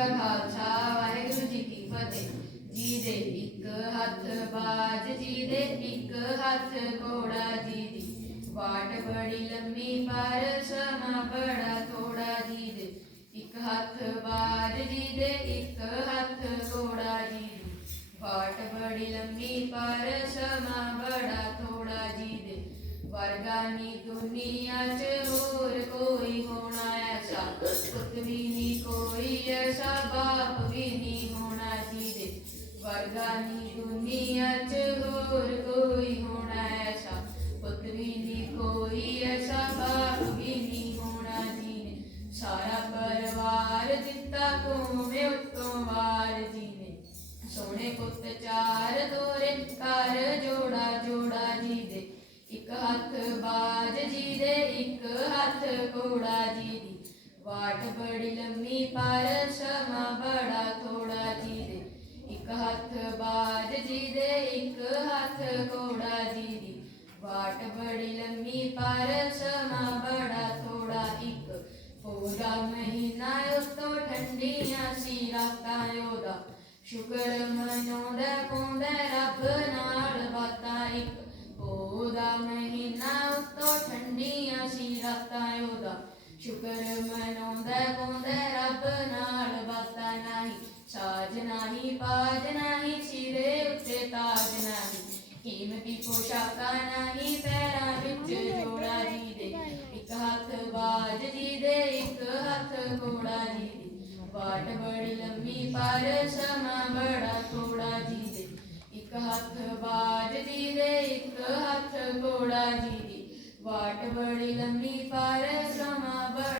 ਕਾ ਖਾਲਸਾ, ਵਾਹਿਗੁਰੂ ਜੀ ਕੀ ਫਤਿਹ। ਜੀ ਦੇ ਇੱਕ ਹੱਥ ਬਾਜ, ਜੀ ਦੇ ਇੱਕ ਹੱਥ ਘੋੜਾ, ਜੀ ਦੀ ਵਾਟ ਬੜੀ ਲੰਮੀ, ਪਰ ਸਮਾਂ ਬੜਾ ਥੋੜਾ ਜੀ ਦੇ ਇੱਕ ਹੱਥ ਬਾਜ, ਜੀ ਦੇ ਇੱਕ ਹੱਥ ਘੋੜਾ, ਜੀ ਦੀ ਵਾਟ ਬੜੀ ਲੰਮੀ, ਪਰ ਸਮਾਂ ਬੜਾ ਥੋੜਾ ਜੀ ਦੇ ਵਰਗਾ ਨੀ ਦੁਨੀਆ 'ਚ ਕੋਈ ਬਾਪ ਵੀ ਨੀ ਹੋਣਾ ਜੀ ਦੇ ਵਰਗਾ ਨੀ ਦੁਨੀਆ 'ਚ ਹੋਰ ਕੋਈ ਹੋਣਾ ਐਸਾ ਪੁੱਤ ਵੀ ਨੀ ਕੋਈ ਐਸਾ ਬਾਪ ਵੀ ਨੀ ਹੋਣਾ ਜੀ ਨੇ ਸਾਰਾ ਪਰਿਵਾਰ ਦਿੱਤਾ ਕੋਵੇਂ ਉੱਤੋਂ ਵਾਰ ਜੀ ਸੋਹਣੇ ਪੁੱਤ ਚਾਰ ਦੋਰੇ ਘਰ ਜੋੜਾ ਜੋੜਾ ਜੀ ਦੇ ਇੱਕ ਹੱਥ ਬਾਜ ਜੀ ਦੇ, ਇੱਕ ਹੱਥ ਘੋੜਾ ਜੀ ਦੀ ਬੜੀ ਲੰਮੀ ਪਰ ਸਮਾਂ ਬੜਾ ਥੋੜਾ ਜੀ ਦੇ ਇੱਕ ਹੱਥ ਬਾਜ ਜੀ ਦੇ ਇੱਕ ਹੱਥ ਘੋੜਾ ਜੀ ਦੀ ਵਾਟ ਬੜੀ ਲੰਮੀ ਪਰ ਸਮਾਂ ਬੜਾ ਥੋੜਾ ਇੱਕ ਪੂਰਾ ਮਹੀਨਾ ਉਤੋਂ ਠੰਡੀਆਂ ਸੀ ਰਾਤਾਂ ਉਹਦਾ ਸ਼ੁਕਰ ਮਨਾਉਂਦਾ ਪਾਉਂਦਾ ਰੱਬ ਨਾਲ ਬਾਤਾਂ ਇੱਕ ਉਹਦਾ ਮਹੀਨਾ ਉਤੋਂ ਠੰਡੀਆਂ ਸੀ ਰਾਤਾਂ ਸ਼ੁਕਰ ਮਨਾਉਂਦਾ ਪਾਉਂਦਾ ਰੱਬ ਨਾਲ ਬਾਤਾਂ ਨਹੀਂ, ਸਾਜ ਨਹੀਂ, ਪਾਜ ਨਹੀਂ, ਸਿਰੇ ਉੱਤੇ ਤਾਜ ਨਹੀਂ, ਕੀਮਤੀ ਪੋਸ਼ਾਕਾਂ ਨਹੀਂ, ਪੈਰਾਂ ਵਿੱਚ ਜੋੜਾ ਜੀ ਦੇ ਇੱਕ ਹੱਥ ਬਾਜ ਜੀ ਦੇ ਇੱਕ ਹੱਥ ਘੋੜਾ ਜੀ ਦੇ ਵਾਟ ਬੜੀ ਲੰਮੀ, ਪਰ ਸਮਾਂ ਬੜਾ ਥੋੜਾ ਜੀ ਦੇ ਇੱਕ ਹੱਥ ਬਾਜ ਜੀ ਦੇ ਇੱਕ ਹੱਥ ਘੋੜਾ ਜੀ ਦੇ whatever ilambi para